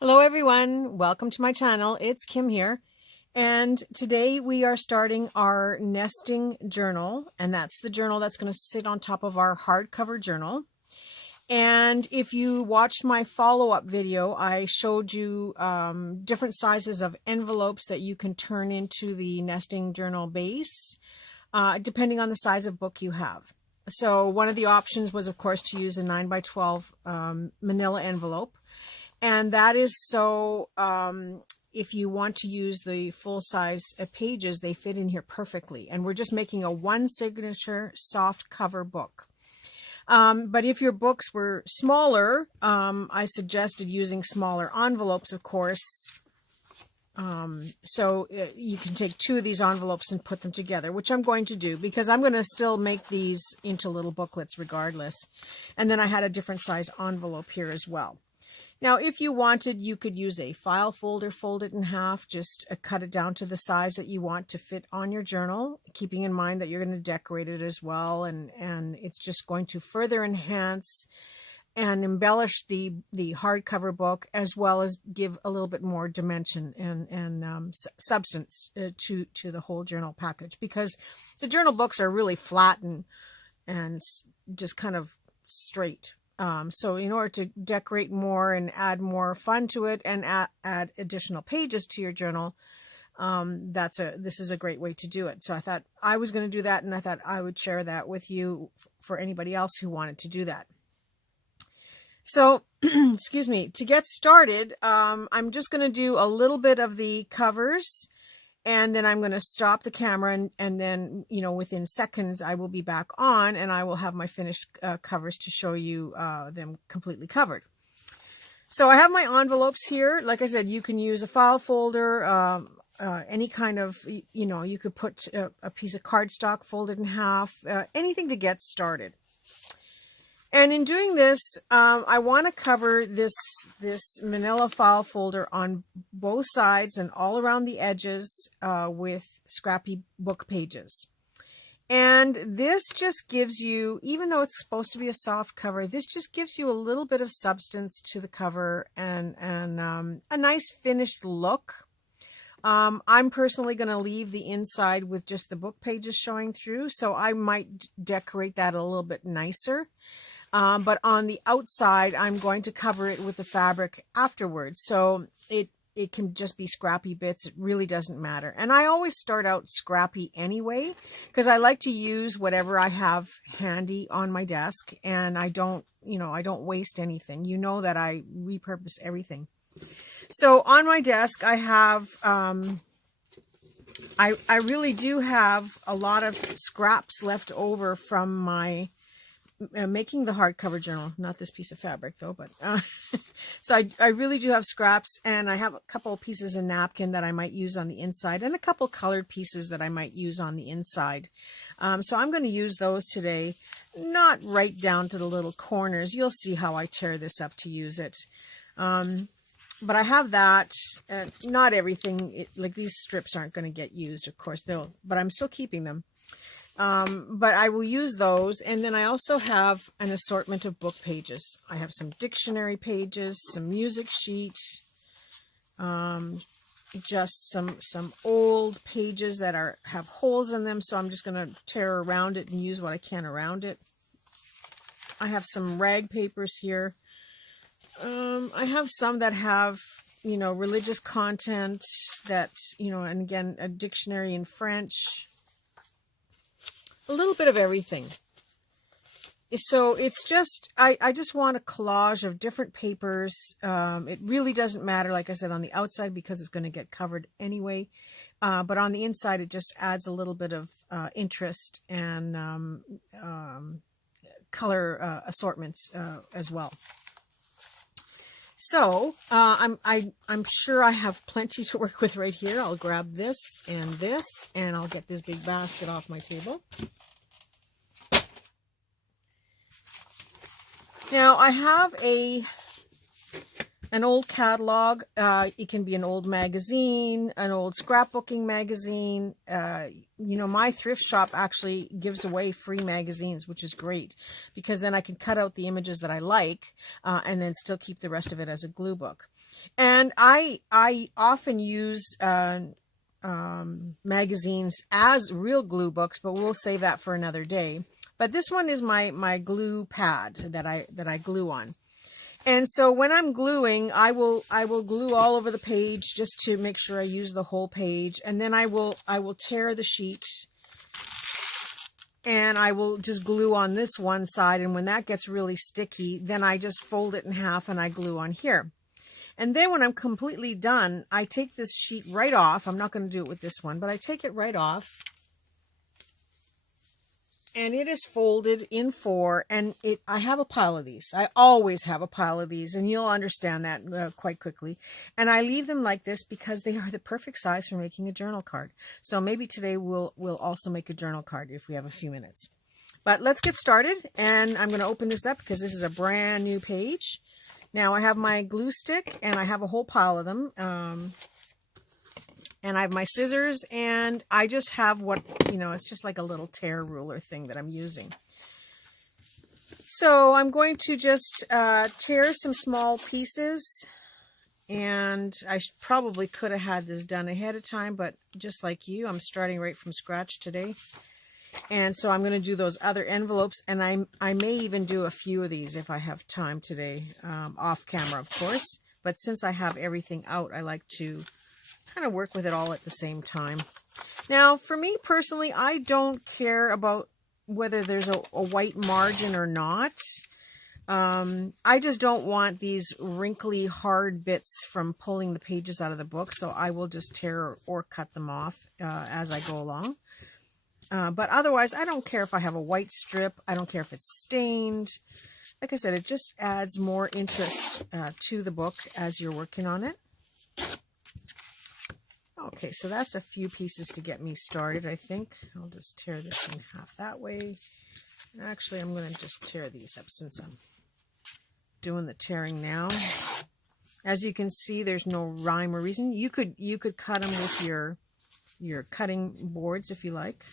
Hello everyone, welcome to my channel. It's Kim here, and today we are starting our nesting journal, and that's the journal that's going to sit on top of our hardcover journal. And if you watched my follow-up video, I showed you different sizes of envelopes that you can turn into the nesting journal base, depending on the size of book you have. So one of the options was, of course, to use a 9x12 manila envelope. And that is so if you want to use the full size pages, they fit in here perfectly. And we're just making a one signature soft cover book. But if your books were smaller, I suggested using smaller envelopes, of course. So you can take two of these envelopes and put them together, which I'm going to do because I'm going to still make these into little booklets regardless. And then I had a different size envelope here as well. Now, if you wanted, you could use a file folder, fold it in half, just cut it down to the size that you want to fit on your journal, keeping in mind that you're going to decorate it as well, and it's just going to further enhance and embellish the hardcover book, as well as give a little bit more dimension and substance to the whole journal package, because the journal books are really flat and just kind of straight. So in order to decorate more and add more fun to it and add additional pages to your journal, this is a great way to do it. So I thought I was going to do that, and I thought I would share that with you for anybody else who wanted to do that. So, excuse me, to get started, I'm just going to do a little bit of the covers, and then I'm going to stop the camera, and then, within seconds, I will be back on, and I will have my finished covers to show you them completely covered. So I have my envelopes here. Like I said, you can use a file folder, any kind of, you could put a piece of cardstock folded in half, anything to get started. And in doing this, I want to cover this manila file folder on both sides and all around the edges with scrappy book pages. And this just gives you, even though it's supposed to be a soft cover, this just gives you a little bit of substance to the cover and a nice finished look. I'm personally going to leave the inside with just the book pages showing through, so I might decorate that a little bit nicer. But on the outside, I'm going to cover it with the fabric afterwards. So it can just be scrappy bits. It really doesn't matter. And I always start out scrappy anyway, because I like to use whatever I have handy on my desk, and I don't waste anything. You know that I repurpose everything. So on my desk, I have, I really do have a lot of scraps left over from my making the hardcover journal, not this piece of fabric though, but so I really do have scraps, and I have a couple of pieces of napkin that I might use on the inside, and a couple colored pieces that I might use on the inside. So I'm going to use those today, not right down to the little corners. You'll see how I tear this up to use it. But I have that, and not everything, like these strips aren't going to get used, of course, but I'm still keeping them. But I will use those. And then I also have an assortment of book pages. I have some dictionary pages, some music sheet, just some old pages that have holes in them. So I'm just going to tear around it and use what I can around it. I have some rag papers here. I have some that have, religious content that, and again, a dictionary in French. A little bit of everything. So it's just, I just want a collage of different papers. It really doesn't matter, like I said, on the outside, because it's going to get covered anyway. But on the inside, it just adds a little bit of interest and color assortments as well. So I'm sure I have plenty to work with right here. I'll grab this, and I'll get this big basket off my table. Now I have an old catalog. It can be an old magazine, an old scrapbooking magazine. You know, my thrift shop actually gives away free magazines, which is great because then I can cut out the images that I like and then still keep the rest of it as a glue book. And I often use magazines as real glue books, but we'll save that for another day. But this one is my glue pad that I glue on. And so when I'm gluing, I will glue all over the page just to make sure I use the whole page. And then I will tear the sheet and I will just glue on this one side. And when that gets really sticky, then I just fold it in half and I glue on here. And then when I'm completely done, I take this sheet right off. I'm not going to do it with this one, but I take it right off. And it is folded in 4, and I have a pile of these. I always have a pile of these, and you'll understand that quite quickly. And I leave them like this because they are the perfect size for making a journal card. So maybe today we'll also make a journal card if we have a few minutes. But let's get started, and I'm going to open this up because this is a brand new page. Now I have my glue stick, and I have a whole pile of them. And I have my scissors, and I just have what, you know, it's just like a little tear ruler thing that I'm using. So I'm going to just tear some small pieces, and I probably could have had this done ahead of time, but just like you, I'm starting right from scratch today. And so I'm going to do those other envelopes, and I may even do a few of these if I have time today, off camera, of course. But since I have everything out, I like to kind of work with it all at the same time. Now, for me personally, I don't care about whether there's a white margin or not. I just don't want these wrinkly, hard bits from pulling the pages out of the book, so I will just tear or cut them off as I go along. But otherwise, I don't care if I have a white strip. I don't care if it's stained. Like I said, it just adds more interest to the book as you're working on it. Okay, so that's a few pieces to get me started, I think. I'll just tear this in half that way. Actually, I'm going to just tear these up since I'm doing the tearing now. As you can see, there's no rhyme or reason. You could cut them with your cutting boards if you like.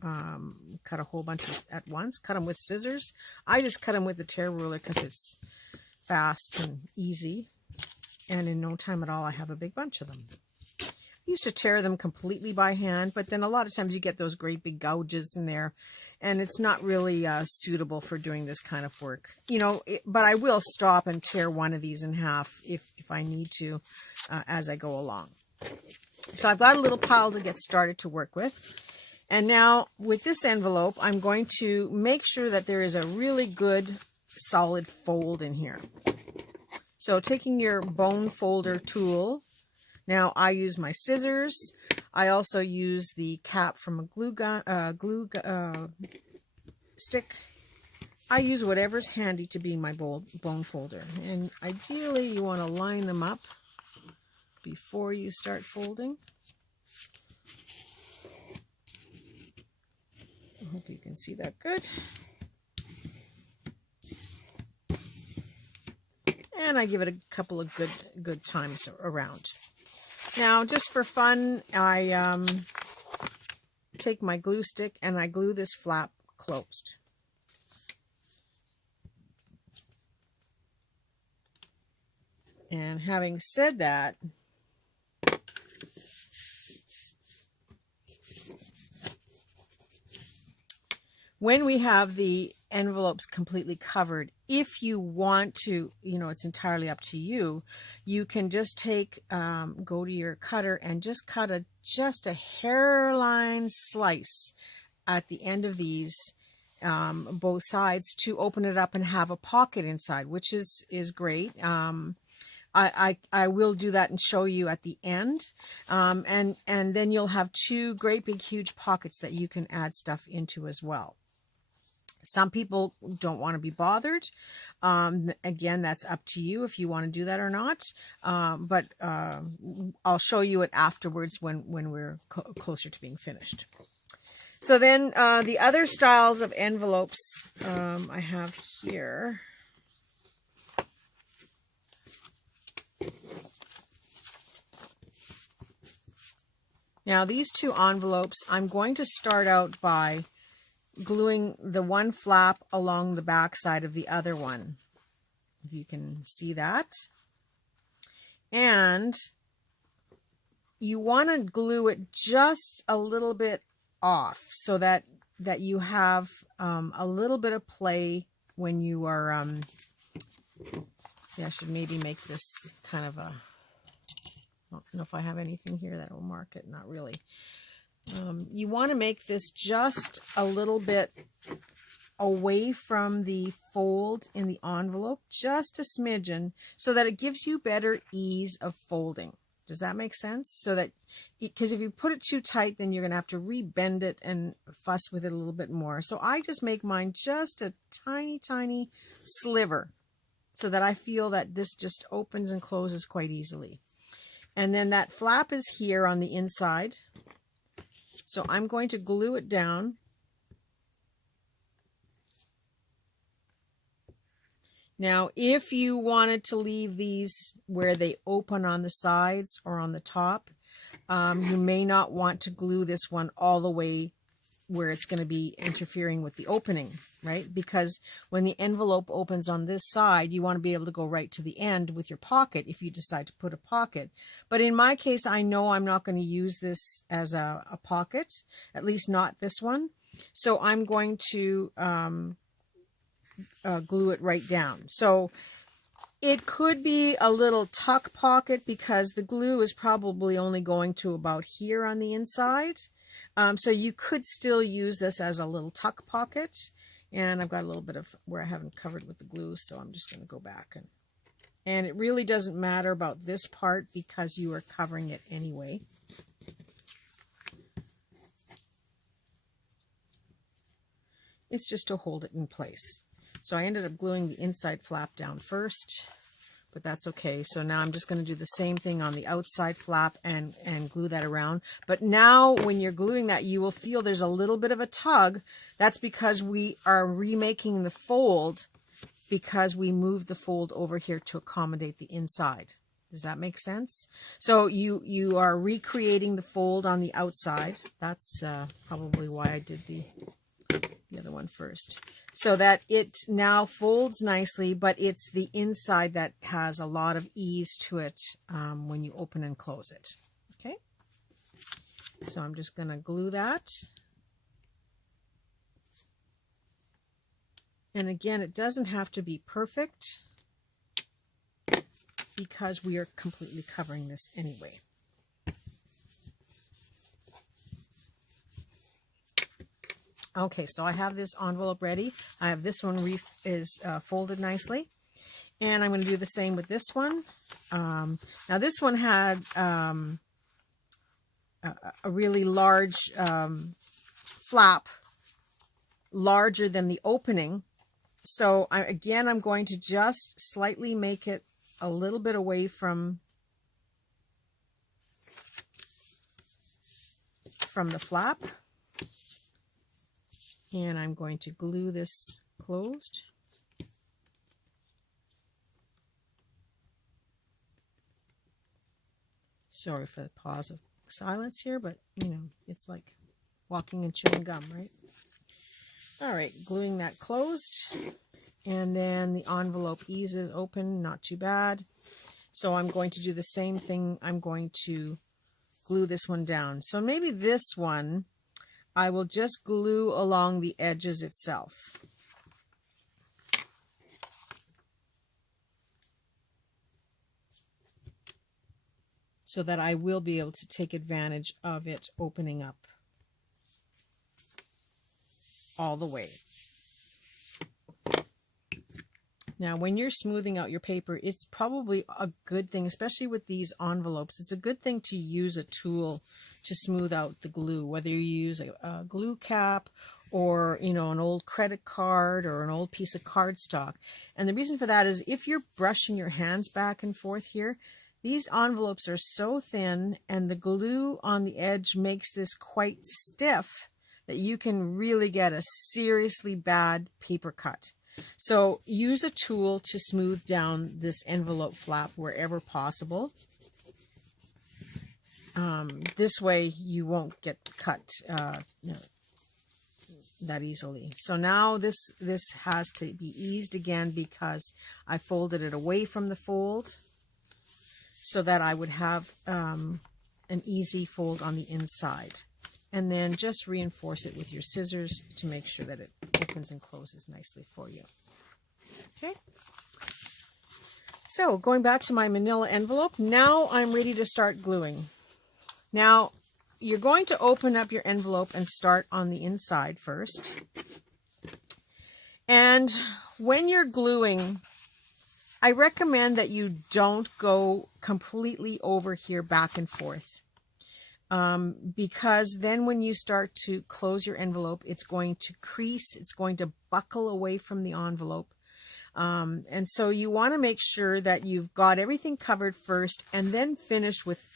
Cut a whole bunch at once. Cut them with scissors. I just cut them with the tear ruler because it's fast and easy. And in no time at all, I have a big bunch of them. I used to tear them completely by hand, but then a lot of times you get those great big gouges in there, and it's not really suitable for doing this kind of work. You know, but I will stop and tear one of these in half if I need to as I go along. So I've got a little pile to get started to work with. And now with this envelope, I'm going to make sure that there is a really good solid fold in here. So taking your bone folder tool, now I use my scissors. I also use the cap from a glue stick. I use whatever's handy to be my bone folder. And ideally you want to line them up before you start folding. I hope you can see that good. And I give it a couple of good times around. Now, just for fun, I take my glue stick and I glue this flap closed. And having said that, when we have the envelopes completely covered, if you want to, you know, it's entirely up to you, you can just go to your cutter and just cut just a hairline slice at the end of these, both sides, to open it up and have a pocket inside, which is great. I will do that and show you at the end. And then you'll have two great big huge pockets that you can add stuff into as well. Some people don't want to be bothered. Again, that's up to you if you want to do that or not. But I'll show you it afterwards when we're closer to being finished. So then the other styles of envelopes I have here. Now these two envelopes, I'm going to start out by gluing the one flap along the back side of the other one. If you can see that. And you want to glue it just a little bit off so that you have a little bit of play when you are, see, I should maybe make this kind of a, I don't know if I have anything here that will mark it, not really. You want to make this just a little bit away from the fold in the envelope, just a smidgen, so that it gives you better ease of folding. Does that make sense? So that, because if you put it too tight, then you're going to have to rebend it and fuss with it a little bit more. So I just make mine just a tiny, tiny sliver so that I feel that this just opens and closes quite easily. And then that flap is here on the inside. So I'm going to glue it down. Now, if you wanted to leave these where they open on the sides or on the top, you may not want to glue this one all the way where it's going to be interfering with the opening, right? Because when the envelope opens on this side, you want to be able to go right to the end with your pocket if you decide to put a pocket. But in my case, I know I'm not going to use this as a pocket, at least not this one. So I'm going to glue it right down. So it could be a little tuck pocket because the glue is probably only going to about here on the inside. So you could still use this as a little tuck pocket. And I've got a little bit of where I haven't covered with the glue, so I'm just going to go back. And it really doesn't matter about this part because you are covering it anyway. It's just to hold it in place. So I ended up gluing the inside flap down first, but that's okay. So now I'm just going to do the same thing on the outside flap and glue that around. But now when you're gluing that, you will feel there's a little bit of a tug. That's because we are remaking the fold because we moved the fold over here to accommodate the inside. Does that make sense? So you are recreating the fold on the outside. That's probably why I did the other one first, so that it now folds nicely, but it's the inside that has a lot of ease to it when you open and close it. Okay, so I'm just going to glue that. And again, it doesn't have to be perfect because we are completely covering this anyway. Okay, so I have this envelope ready. I have this one folded nicely. And I'm going to do the same with this one. Now this one had a really large flap, larger than the opening. So I'm going to just slightly make it a little bit away from the flap. And I'm going to glue this closed. Sorry for the pause of silence here, but you know, it's like walking and chewing gum, right? All right, gluing that closed. And then the envelope eases open, not too bad. So I'm going to do the same thing. I'm going to glue this one down. So maybe this one, I will just glue along the edges itself. So that I will be able to take advantage of it opening up all the way. Now, when you're smoothing out your paper, it's probably a good thing, especially with these envelopes, it's a good thing to use a tool to smooth out the glue, whether you use a glue cap or, you know, an old credit card or an old piece of cardstock. And the reason for that is if you're brushing your hands back and forth here, these envelopes are so thin and the glue on the edge makes this quite stiff that you can really get a seriously bad paper cut. So use a tool to smooth down this envelope flap wherever possible. This way you won't get cut that easily. So now this has to be eased again because I folded it away from the fold so that I would have an easy fold on the inside. And then just reinforce it with your scissors to make sure that it opens and closes nicely for you. Okay. So going back to my manila envelope, now I'm ready to start gluing. Now, you're going to open up your envelope and start on the inside first. And when you're gluing, I recommend that you don't go completely over here back and forth. Because then when you start to close your envelope, it's going to crease, it's going to buckle away from the envelope. And so you want to make sure that you've got everything covered first and then finished with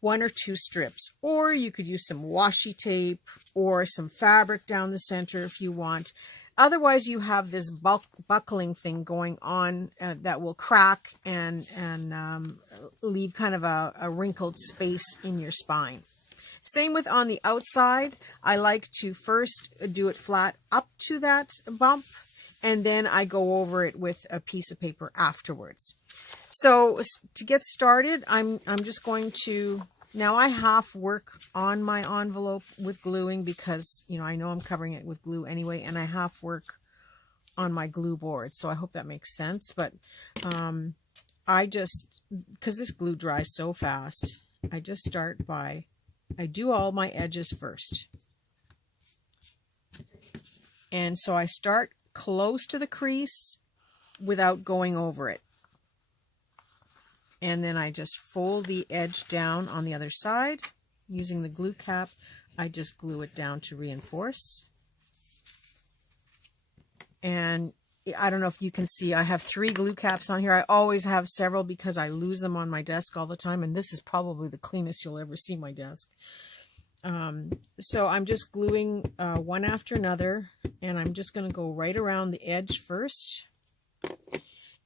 1 or 2 strips, or you could use some washi tape or some fabric down the center if you want. Otherwise, you have this buckling thing going on that will crack and leave kind of a wrinkled space in your spine. Same with on the outside. I like to first do it flat up to that bump, and then I go over it with a piece of paper afterwards. So to get started, I'm just going to, now I half work on my envelope with gluing because, you know, I know I'm covering it with glue anyway, and I half work on my glue board. So I hope that makes sense. But I just, because this glue dries so fast, I just start by, I do all my edges first. And so I start close to the crease without going over it. And then I just fold the edge down on the other side. Using the glue cap, I just glue it down to reinforce. And I don't know if you can see, I have 3 glue caps on here. I always have several because I lose them on my desk all the time. And this is probably the cleanest you'll ever see my desk. So I'm just gluing one after another. And I'm just going to go right around the edge first.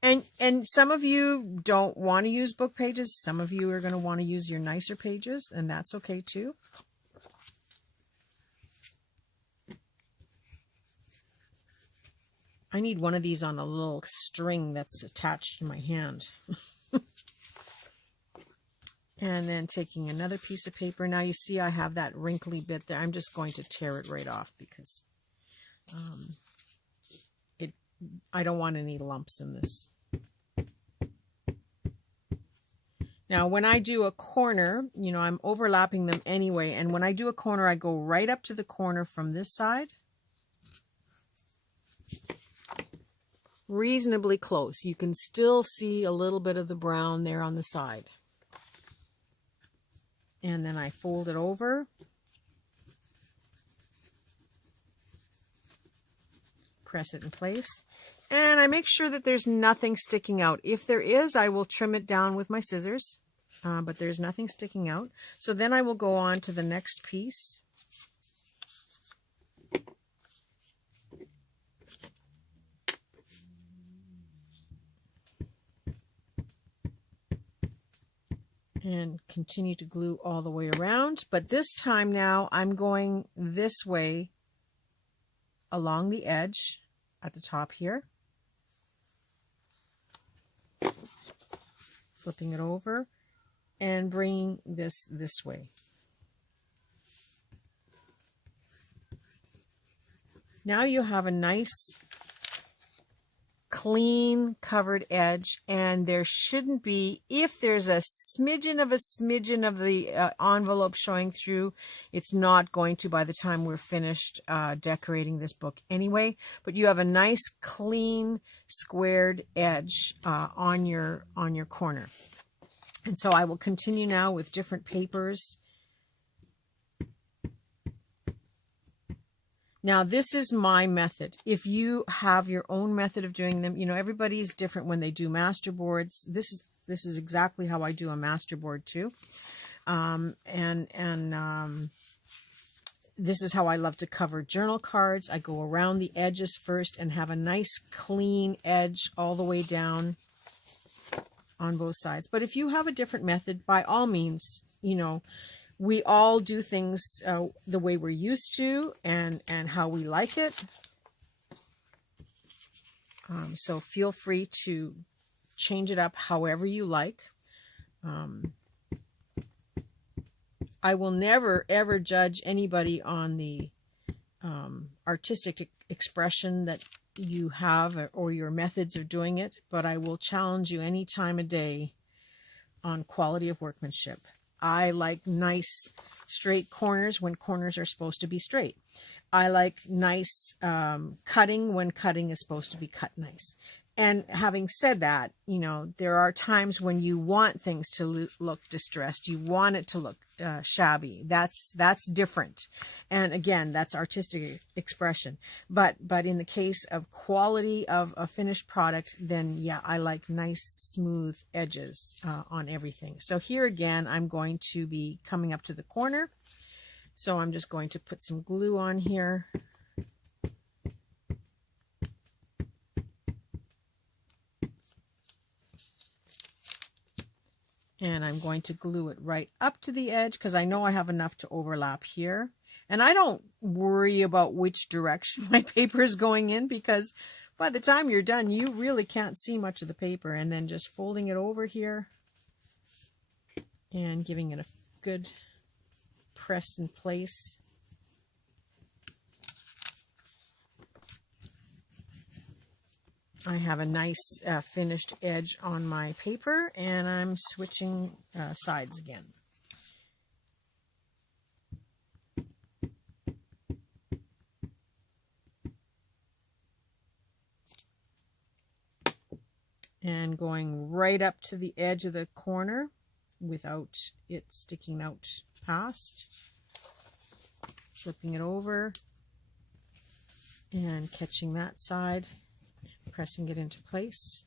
And some of you don't want to use book pages. Some of you are going to want to use your nicer pages, and that's okay too. I need one of these on a little string that's attached to my hand. And then taking another piece of paper. Now you see I have that wrinkly bit there. I'm just going to tear it right off because I don't want any lumps in this. Now, when I do a corner, you know, I'm overlapping them anyway. And when I do a corner, I go right up to the corner from this side. Reasonably close. You can still see a little bit of the brown there on the side. And then I fold it over. Press it in place. And I make sure that there's nothing sticking out. If there is, I will trim it down with my scissors. But there's nothing sticking out. So then I will go on to the next piece. And continue to glue all the way around. But this time now I'm going this way along the edge at the top here. Flipping it over and bringing this way. Now you have a nice clean covered edge, and there shouldn't be, if there's a smidgen of the envelope showing through, it's not going to by the time we're finished decorating this book anyway. But you have a nice clean squared edge on your corner. And so I will continue now with different papers. Now, this is my method. If you have your own method of doing them, you know, everybody's different when they do masterboards. This is exactly how I do a masterboard too. This is how I love to cover journal cards. I go around the edges first and have a nice clean edge all the way down on both sides. But if you have a different method, by all means, you know, we all do things the way we're used to and how we like it. So feel free to change it up however you like. I will never, ever judge anybody on the artistic expression that you have or your methods of doing it, but I will challenge you any time of day on quality of workmanship. I like nice straight corners when corners are supposed to be straight. I like nice cutting when cutting is supposed to be cut nice. And having said that, you know, there are times when you want things to look distressed. You want it to look shabby. That's different. And again, that's artistic expression. But in the case of quality of a finished product, then yeah, I like nice smooth edges on everything. So here again, I'm going to be coming up to the corner. So I'm just going to put some glue on here. And I'm going to glue it right up to the edge because I know I have enough to overlap here. And I don't worry about which direction my paper is going in, because by the time you're done, you really can't see much of the paper. And then just folding it over here and giving it a good press in place. I have a nice finished edge on my paper, and I'm switching sides again. And going right up to the edge of the corner without it sticking out past. Flipping it over and catching that side. Pressing it into place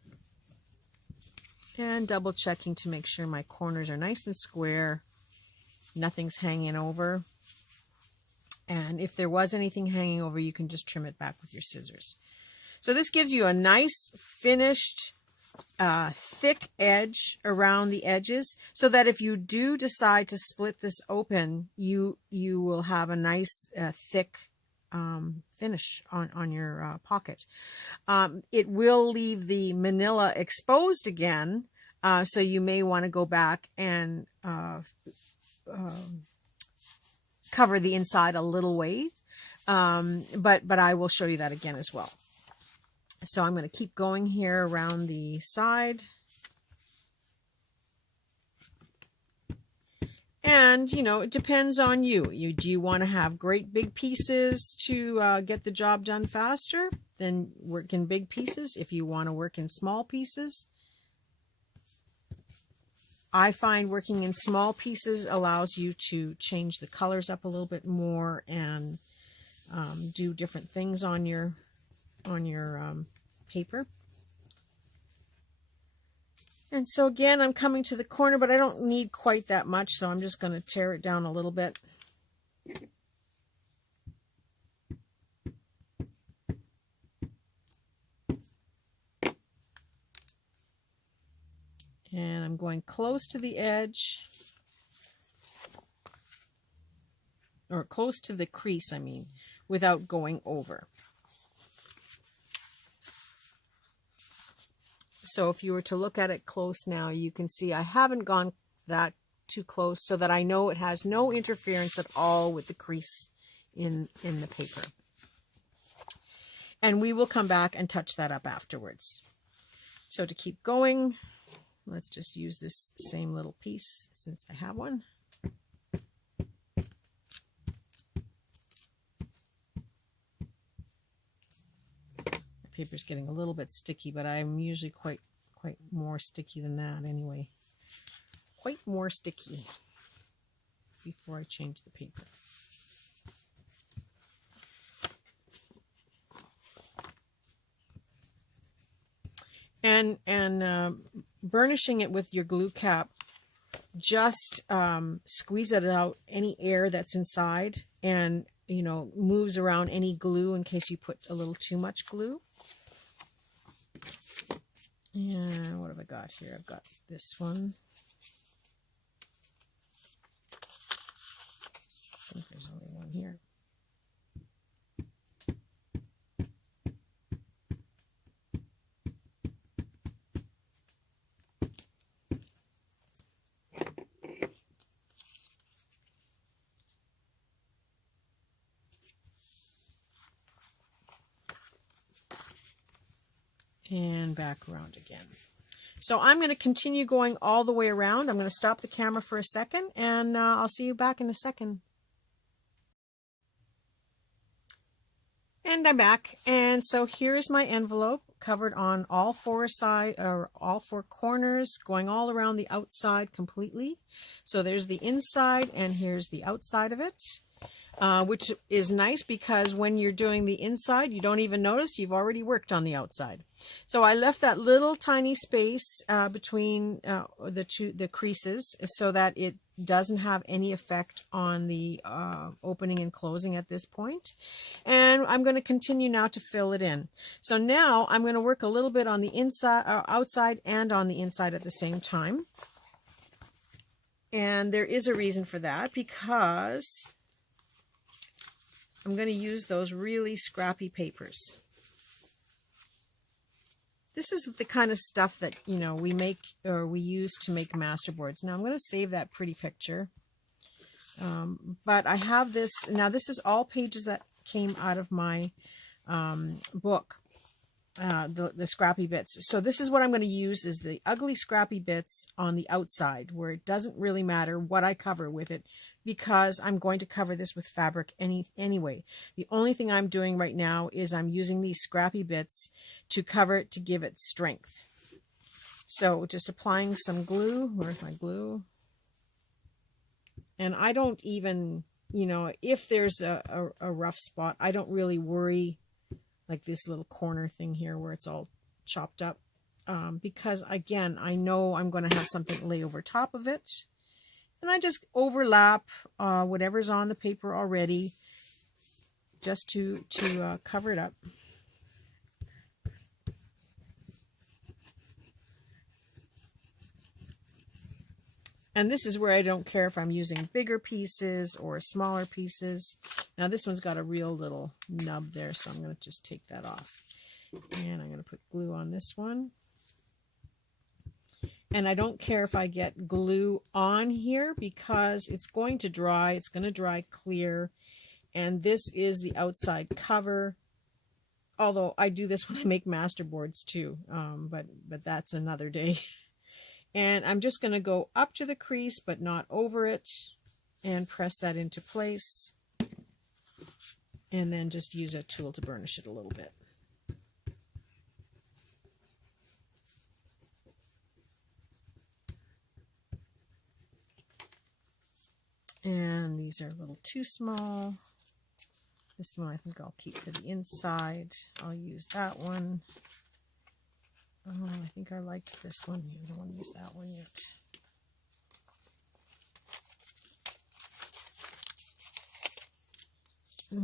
and double checking to make sure my corners are nice and square, nothing's hanging over, and if there was anything hanging over, you can just trim it back with your scissors. So this gives you a nice finished thick edge around the edges, so that if you do decide to split this open, you will have a nice thick finish on your pocket. It will leave the manila exposed again, so you may want to go back and cover the inside a little way, but I will show you that again as well. So I'm going to keep going here around the side. And, you know, it depends on you. Do you want to have great big pieces to get the job done faster? Then work in big pieces. If you want to work in small pieces, I find working in small pieces allows you to change the colors up a little bit more and do different things on your paper. And so again, I'm coming to the corner, but I don't need quite that much, so I'm just going to tear it down a little bit. And I'm going close to the edge, or close to the crease, I mean, without going over. So if you were to look at it close now, you can see I haven't gone that too close, so that I know it has no interference at all with the crease in the paper. And we will come back and touch that up afterwards. So to keep going, let's just use this same little piece since I have one. Paper's getting a little bit sticky, but I'm usually quite more sticky than that anyway. Quite more sticky before I change the paper. And burnishing it with your glue cap, just squeeze it out, any air that's inside, and you know, moves around any glue in case you put a little too much glue. And what have I got here? I've got this one. here. And back around again. So I'm going to continue going all the way around. I'm going to stop the camera for a second, and I'll see you back in a second. And I'm back. And so here's my envelope covered on all four corners, going all around the outside completely. So there's the inside, and here's the outside of it. Which is nice because when you're doing the inside, you don't even notice you've already worked on the outside. So I left that little tiny space between the creases so that it doesn't have any effect on the opening and closing at this point. And I'm going to continue now to fill it in. So now I'm going to work a little bit on the inside, outside, and on the inside at the same time. And there is a reason for that, because I'm going to use those really scrappy papers. This is the kind of stuff that, you know, we make or we use to make masterboards. Now I'm going to save that pretty picture. But I have this, now this is all pages that came out of my book, the scrappy bits. So this is what I'm going to use, is the ugly scrappy bits on the outside, where it doesn't really matter what I cover with it, because I'm going to cover this with fabric anyway. The only thing I'm doing right now is I'm using these scrappy bits to cover it, to give it strength. So just applying some glue. Where's my glue? And I don't even, you know, if there's a rough spot, I don't really worry, like this little corner thing here where it's all chopped up, because again, I know I'm going to have something lay over top of it. And I just overlap whatever's on the paper already, just to cover it up. And this is where I don't care if I'm using bigger pieces or smaller pieces. Now this one's got a real little nub there, so I'm going to just take that off. And I'm going to put glue on this one. And I don't care if I get glue on here, because it's going to dry. It's going to dry clear. And this is the outside cover. Although I do this when I make masterboards too. But that's another day. And I'm just going to go up to the crease, but not over it. And press that into place. And then just use a tool to burnish it a little bit. And these are a little too small. This one I think I'll keep for the inside. I'll use that one. Oh, I think I liked this one. I don't want to use that one yet.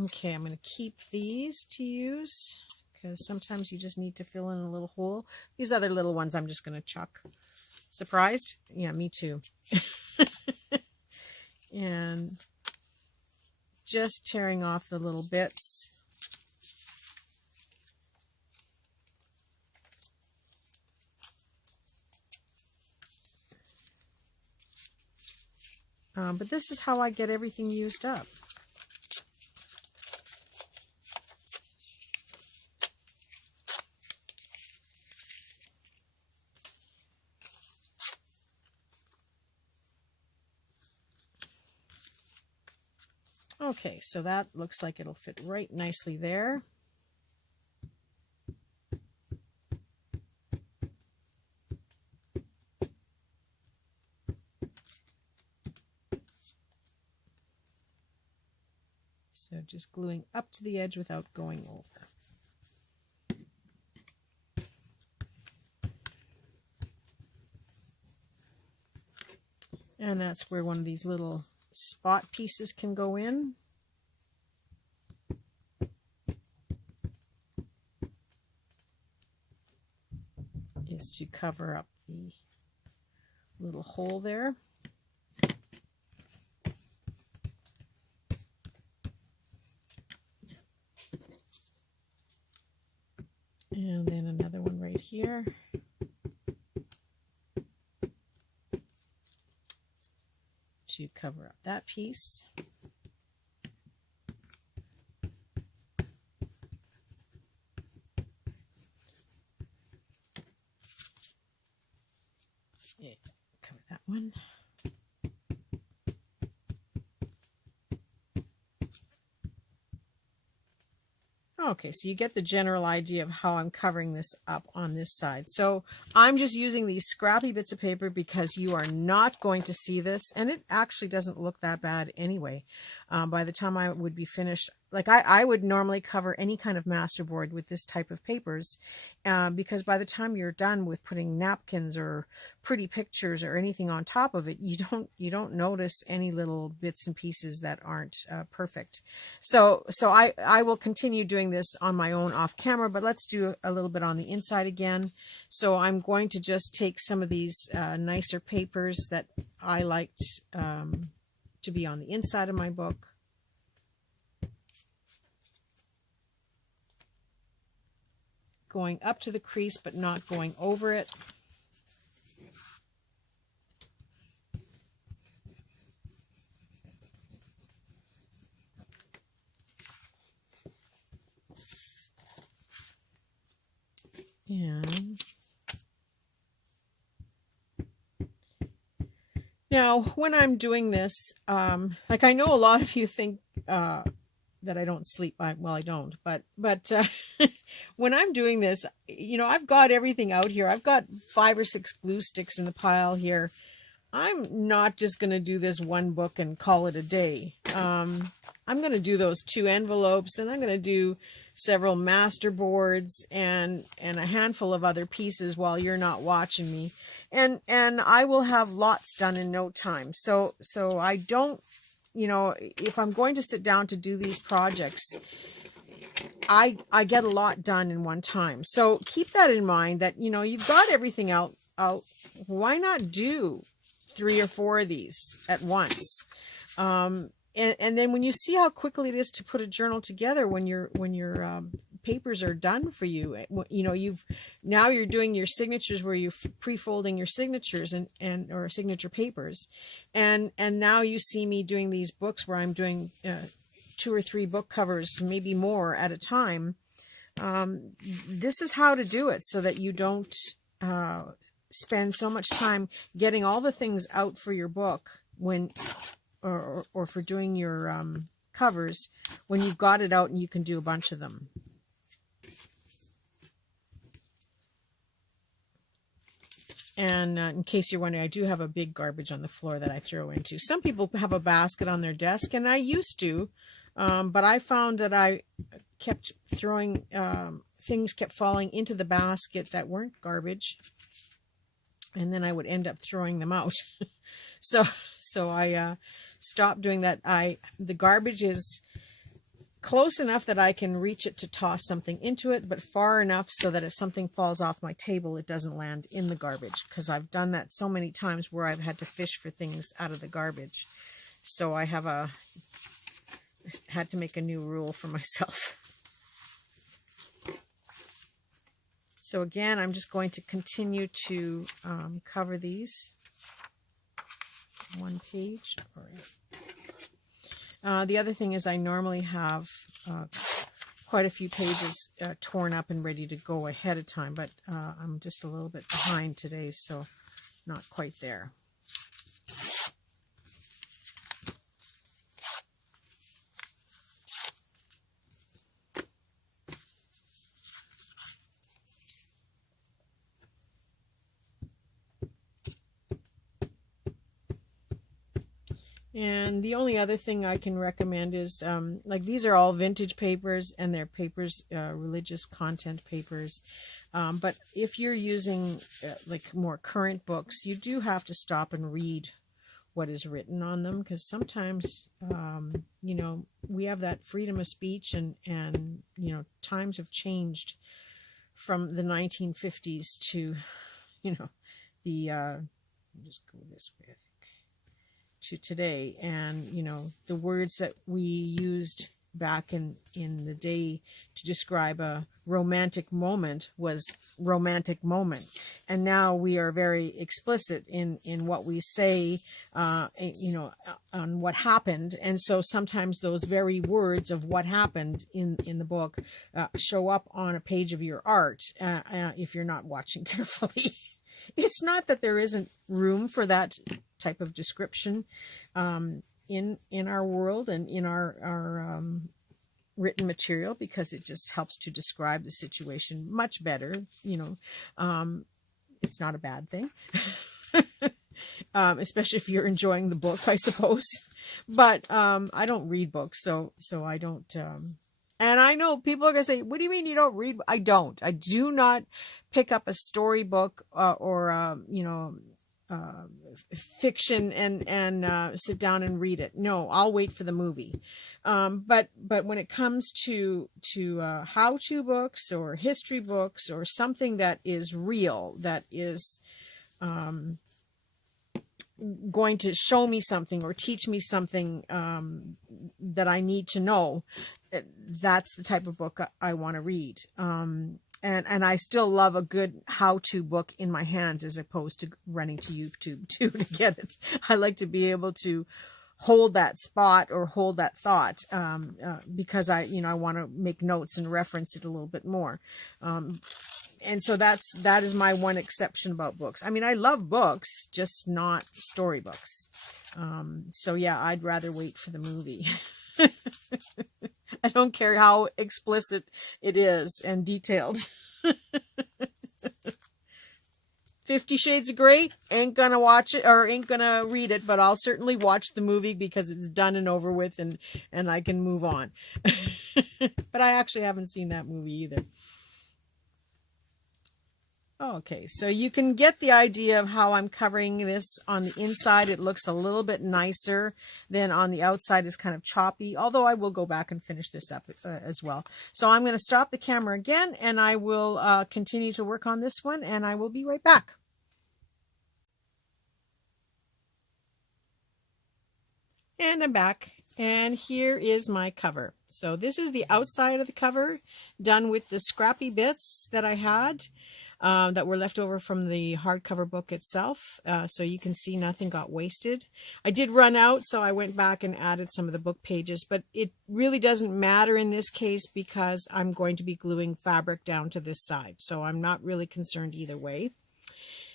Okay, I'm going to keep these to use, because sometimes you just need to fill in a little hole. These other little ones I'm just going to chuck. Surprised? Yeah, me too. And just tearing off the little bits. But this is how I get everything used up. Okay, so that looks like it'll fit right nicely there. So just gluing up to the edge without going over. And that's where one of these little spot pieces can go in. Is to cover up the little hole there. And then another one right here. To cover up that piece. Yeah, cover that one. Okay, so you get the general idea of how I'm covering this up on this side. So I'm just using these scrappy bits of paper because you are not going to see this, and it actually doesn't look that bad anyway. By the time I would be finished, like I would normally cover any kind of masterboard with this type of papers, because by the time you're done with putting napkins or pretty pictures or anything on top of it, you don't notice any little bits and pieces that aren't perfect. So I will continue doing this on my own off camera, but let's do a little bit on the inside again. So I'm going to just take some of these nicer papers that I liked to be on the inside of my book. Going up to the crease, but not going over it. And now when I'm doing this, like I know a lot of you think that I don't sleep. Well, I don't, but when I'm doing this, you know, I've got everything out here. I've got 5 or 6 glue sticks in the pile here. I'm not just going to do this one book and call it a day. I'm going to do those 2 envelopes, and I'm going to do several master boards and a handful of other pieces while you're not watching me. And I will have lots done in no time. So I don't, you know, if I'm going to sit down to do these projects, I get a lot done in one time. So keep that in mind, that, you know, you've got everything out. Why not do 3 or 4 of these at once? And then when you see how quickly it is to put a journal together, when your papers are done for you, you know, you're doing your signatures where you're pre-folding your signatures or signature papers, and now you see me doing these books where I'm doing 2 or 3 book covers, maybe more at a time. This is how to do it so that you don't spend so much time getting all the things out for your book or for doing your covers when you've got it out and you can do a bunch of them. And in case you're wondering, I do have a big garbage on the floor that I throw into. Some people have a basket on their desk, and I used to, but I found that I kept throwing, things kept falling into the basket that weren't garbage, and then I would end up throwing them out. So I stopped doing that. The garbage is close enough that I can reach it to toss something into it, but far enough so that if something falls off my table, it doesn't land in the garbage, because I've done that so many times where I've had to fish for things out of the garbage. So I had to make a new rule for myself. So again, I'm just going to continue to cover these. 1 page. The other thing is I normally have quite a few pages torn up and ready to go ahead of time, but I'm just a little bit behind today, so not quite there. And the only other thing I can recommend is, like, these are all vintage papers, and they're papers, religious content papers. But if you're using like more current books, you do have to stop and read what is written on them, because sometimes, you know, we have that freedom of speech, and you know, times have changed from the 1950s to, you know, the, I'll just go this way, I think, to today. And, you know, the words that we used back in the day to describe a romantic moment was romantic moment. And now we are very explicit in what we say, you know, on what happened. And so sometimes those very words of what happened in the book show up on a page of your art if you're not watching carefully. It's not that there isn't room for that type of description in our world and in our written material, because it just helps to describe the situation much better. You know, it's not a bad thing, especially if you're enjoying the book, I suppose. But I don't read books, so I don't. And I know people are going to say, what do you mean you don't read? I don't. I do not pick up a storybook or you know, fiction and sit down and read it. No, I'll wait for the movie. But when it comes to how-to books or history books or something that is real, that is going to show me something or teach me something that I need to know, that's the type of book I want to read. And I still love a good how-to book in my hands as opposed to running to YouTube to get it. I like to be able to hold that spot or hold that thought because I want to make notes and reference it a little bit more. And so that is my one exception about books. I mean, I love books, just not storybooks. So yeah, I'd rather wait for the movie. I don't care how explicit it is and detailed. 50 Shades of Grey, ain't gonna watch it or ain't gonna read it, but I'll certainly watch the movie because it's done and over with and I can move on. But I actually haven't seen that movie either. Okay, so you can get the idea of how I'm covering this. On the inside, it looks a little bit nicer than on the outside. Is kind of choppy, although I will go back and finish this up as well. So I'm going to stop the camera again, and I will continue to work on this one, and I will be right back. And I'm back, and here is my cover. So this is the outside of the cover, done with the scrappy bits that I had. That were left over from the hardcover book itself. So you can see nothing got wasted. I did run out, so I went back and added some of the book pages, but it really doesn't matter in this case because I'm going to be gluing fabric down to this side. So I'm not really concerned either way.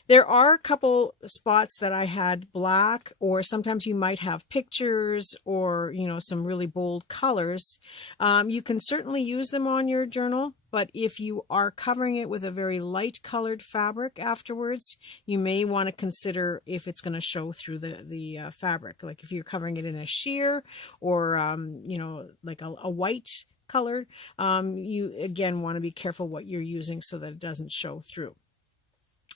There are a couple spots that I had black, or sometimes you might have pictures or, you know, some really bold colors. You can certainly use them on your journal, but if you are covering it with a very light colored fabric afterwards, you may want to consider if it's going to show through the fabric. Like if you're covering it in a sheer or, you know, like a white color, you again want to be careful what you're using so that it doesn't show through.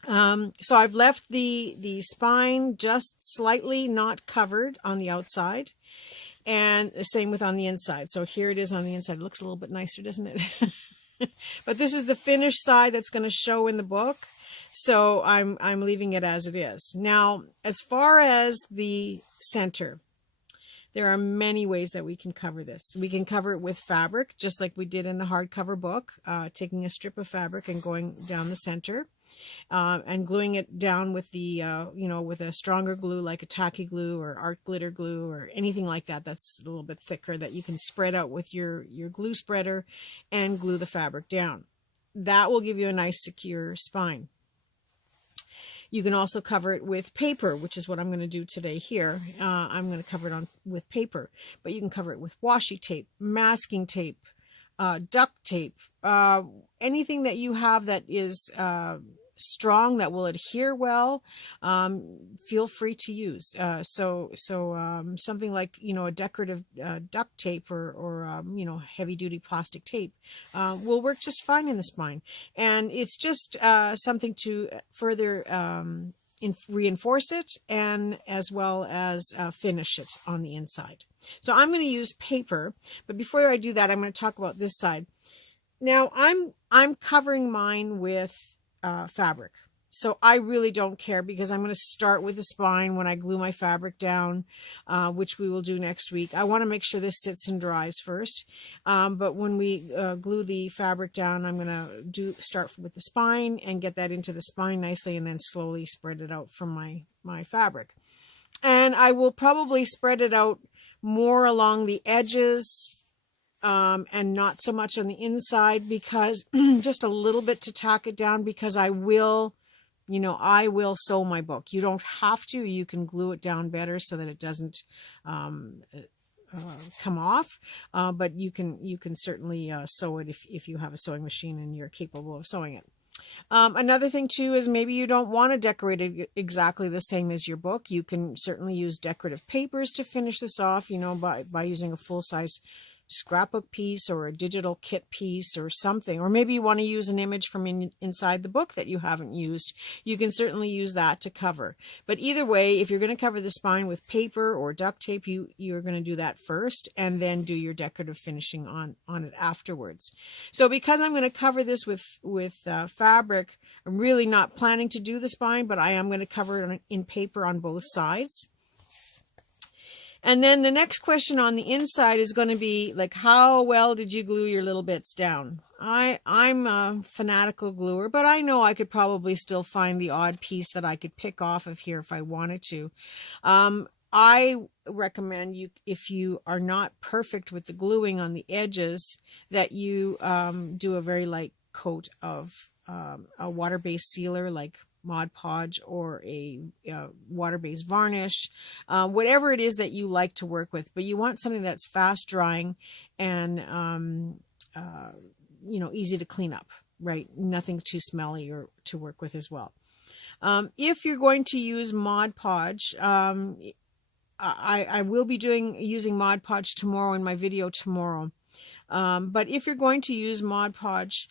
So I've left the spine just slightly not covered on the outside, and the same with on the inside. So here it is on the inside. It looks a little bit nicer, doesn't it? But this is the finished side that's going to show in the book. So I'm leaving it as it is. Now, as far as the center, there are many ways that we can cover this. We can cover it with fabric, just like we did in the hardcover book, taking a strip of fabric and going down the center. And gluing it down with the, you know, with a stronger glue like a tacky glue or art glitter glue or anything like that that's a little bit thicker that you can spread out with your glue spreader and glue the fabric down. That will give you a nice secure spine. You can also cover it with paper, which is what I'm going to do today here. I'm going to cover it with paper, but you can cover it with washi tape, masking tape, duct tape, anything that you have that is strong, that will adhere well, feel free to use. So something like, you know, a decorative duct tape or you know, heavy duty plastic tape will work just fine in the spine. And it's just something to further reinforce it and as well as finish it on the inside. So I'm going to use paper, but before I do that, I'm going to talk about this side. Now I'm covering mine with fabric. So I really don't care, because I'm going to start with the spine when I glue my fabric down, which we will do next week. I want to make sure this sits and dries first. But when we glue the fabric down, I'm going to start with the spine and get that into the spine nicely, and then slowly spread it out from my fabric. And I will probably spread it out more along the edges, and not so much on the inside, because just a little bit to tack it down, because I will sew my book. You don't have to. You can glue it down better so that it doesn't come off. But you can certainly sew it if you have a sewing machine and you're capable of sewing it. Another thing too is maybe you don't want to decorate it exactly the same as your book. You can certainly use decorative papers to finish this off, by using a full-size scrapbook piece or a digital kit piece or something. Or maybe you want to use an image from inside the book that you haven't used. You can certainly use that to cover. But either way, if you're going to cover the spine with paper or duct tape, you're going to do that first and then do your decorative finishing on it afterwards. So because I'm going to cover this with fabric, I'm really not planning to do the spine, but I am going to cover it in paper on both sides. And then the next question on the inside is going to be like, how well did you glue your little bits down? I'm a fanatical gluer, but I know I could probably still find the odd piece that I could pick off of here if I wanted to. I recommend you, if you are not perfect with the gluing on the edges, that you do a very light coat of a water-based sealer like Mod Podge or a water-based varnish, whatever it is that you like to work with. But you want something that's fast drying and easy to clean up, right? Nothing too smelly or to work with as well. If you're going to use Mod Podge, I will be using Mod Podge tomorrow in my video tomorrow. But if you're going to use Mod Podge,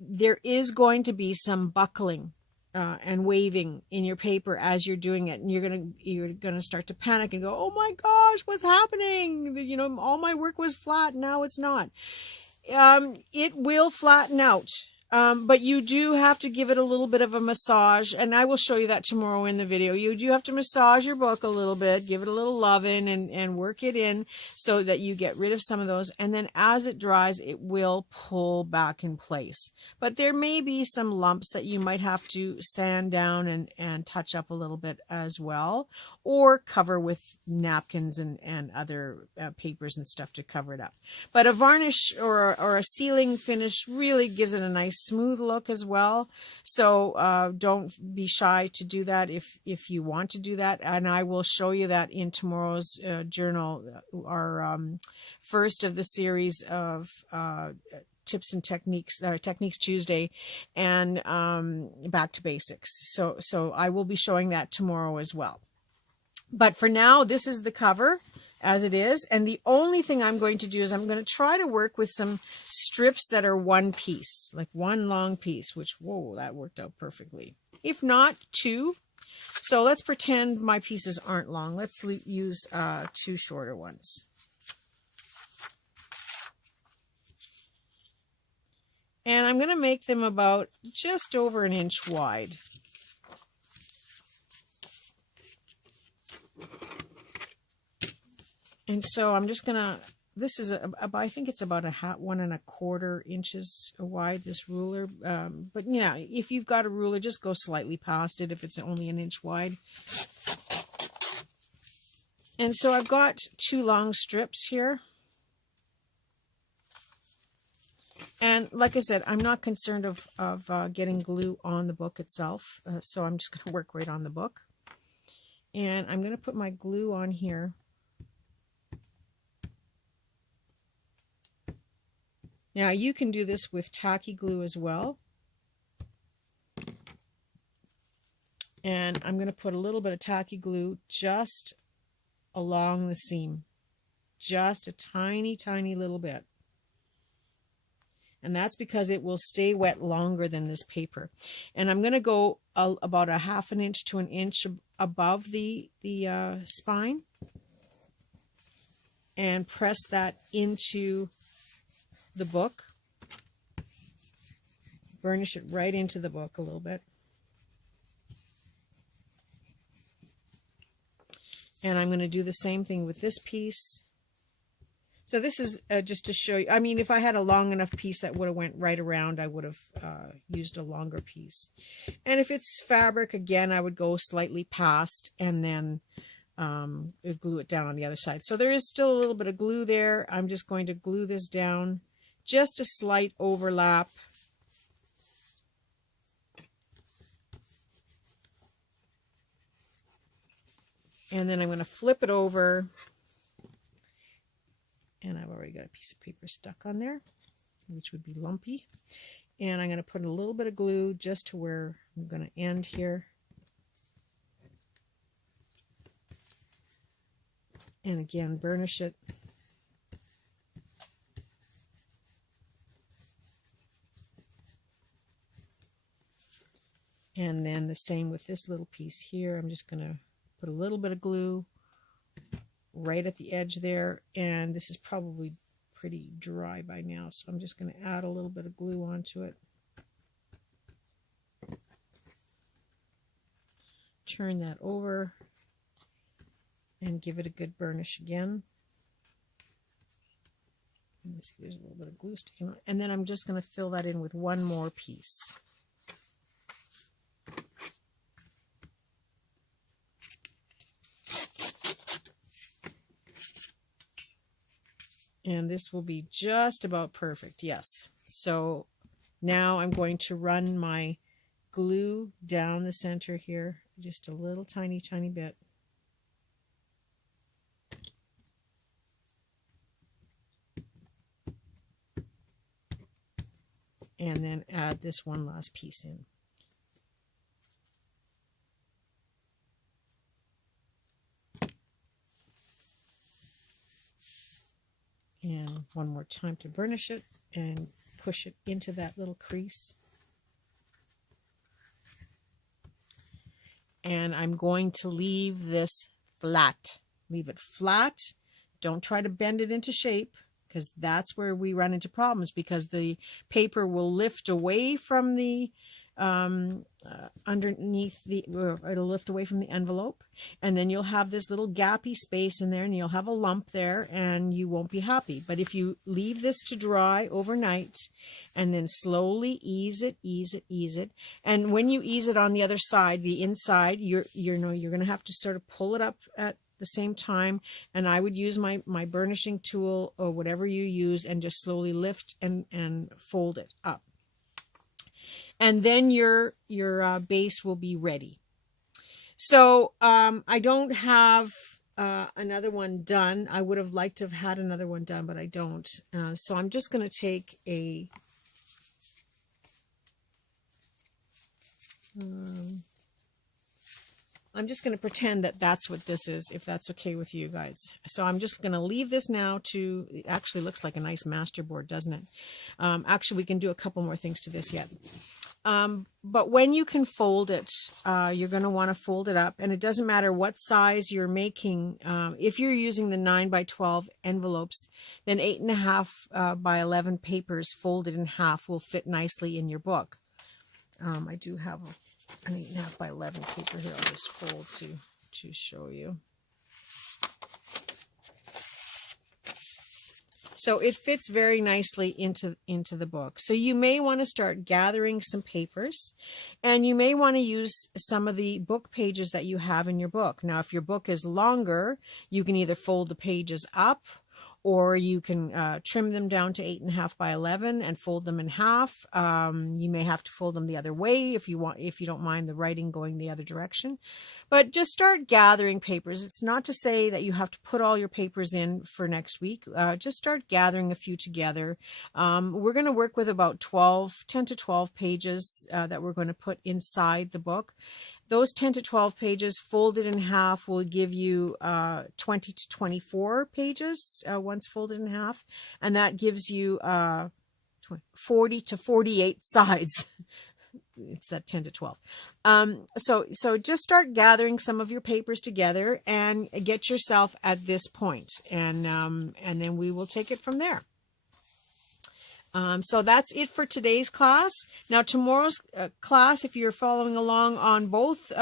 there is going to be some buckling and waving in your paper as you're doing it, and you're gonna start to panic and go, oh my gosh, what's happening? All my work was flat, now it's not. It will flatten out, but you do have to give it a little bit of a massage, and I will show you that tomorrow in the video. You do have to massage your book a little bit, give it a little loving, and work it in so that you get rid of some of those, and then as it dries, it will pull back in place. But there may be some lumps that you might have to sand down and touch up a little bit as well, or cover with napkins and other papers and stuff to cover it up. But a varnish or a sealing finish really gives it a nice smooth look as well. So don't be shy to do that if you want to do that. And I will show you that in tomorrow's journal, our first of the series of tips and techniques Tuesday, and back to basics. So I will be showing that tomorrow as well. But for now, this is the cover as it is. And the only thing I'm going to do is I'm going to try to work with some strips that are one piece, like one long piece, which, whoa, that worked out perfectly. If not, two. So let's pretend my pieces aren't long. Let's use two shorter ones. And I'm going to make them about just over 1 inch wide. And so I'm just going to, this is, I think it's about 1¼ inches wide, this ruler. But yeah, if you've got a ruler, just go slightly past it if it's only 1 inch wide. And so I've got two long strips here. And like I said, I'm not concerned of getting glue on the book itself. So I'm just going to work right on the book. And I'm going to put my glue on here. Now you can do this with tacky glue as well. And I'm going to put a little bit of tacky glue just along the seam. Just a tiny, tiny little bit. And that's because it will stay wet longer than this paper. And I'm going to go about 1/2 inch to 1 inch above the spine and press that into the book. Burnish it right into the book a little bit. And I'm going to do the same thing with this piece. So this is just to show you. I mean, if I had a long enough piece that would have went right around, I would have used a longer piece. And if it's fabric, again, I would go slightly past and then glue it down on the other side. So there is still a little bit of glue there. I'm just going to glue this down, just a slight overlap. And then I'm going to flip it over. And I've already got a piece of paper stuck on there, which would be lumpy. And I'm going to put a little bit of glue just to where I'm going to end here. And again, burnish it. And then the same with this little piece here. I'm just going to put a little bit of glue right at the edge there, and this is probably pretty dry by now, so I'm just going to add a little bit of glue onto it. Turn that over and give it a good burnish again. Let me see, there's a little bit of glue sticking on, and then I'm just going to fill that in with one more piece. And this will be just about perfect, yes. So now I'm going to run my glue down the center here, just a little tiny bit. And then add this one last piece in. And one more time to burnish it and push it into that little crease. And I'm going to leave this flat. Leave it flat. Don't try to bend it into shape, because that's where we run into problems, because the paper will lift away from the underneath the, it'll lift away from the envelope, and then you'll have this little gappy space in there, and you'll have a lump there, and you won't be happy. But if you leave this to dry overnight and then slowly ease it, and when you ease it on the other side, the inside, you're going to have to sort of pull it up at the same time, and I would use my burnishing tool or whatever you use and just slowly lift and fold it up. And then your base will be ready. So I don't have another one done. I would have liked to have had another one done, but I don't. So I'm just going to take a I'm just going to pretend that that's what this is, if that's okay with you guys. So I'm just going to leave this now to, it actually looks like a nice masterboard, doesn't it? Actually, we can do a couple more things to this yet. But when you can fold it, you're going to want to fold it up, and it doesn't matter what size you're making. If you're using the 9 by 12 envelopes, then 8.5 by 11 papers folded in half will fit nicely in your book. I do have an 8.5 by 11 paper here. I'll just fold to show you. So it fits very nicely into the book. So you may want to start gathering some papers, and you may want to use some of the book pages that you have in your book. Now, if your book is longer, you can either fold the pages up, or you can trim them down to 8.5 by 11 and fold them in half. You may have to fold them the other way if you don't mind the writing going the other direction. But just start gathering papers. It's not to say that you have to put all your papers in for next week. Just start gathering a few together. We're going to work with about 10 to 12 pages that we're going to put inside the book. Those 10 to 12 pages folded in half will give you 20 to 24 pages once folded in half, and that gives you 40 to 48 sides. It's that 10 to 12. So just start gathering some of your papers together and get yourself at this point, and then we will take it from there. So that's it for today's class. Now tomorrow's class, if you're following along on both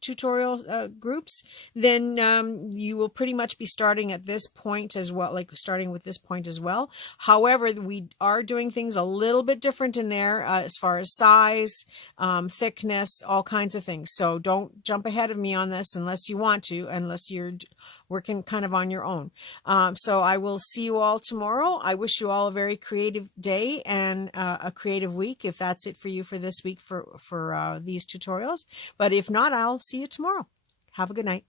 tutorial groups, then you will pretty much be starting at this point as well, like starting with this point as well. However, we are doing things a little bit different in there as far as size, thickness, all kinds of things. So don't jump ahead of me on this unless you want to, unless you're working kind of on your own. So I will see you all tomorrow. I wish you all a very creative day and a creative week, if that's it for you for this week for these tutorials. But if not, I'll see you tomorrow. Have a good night.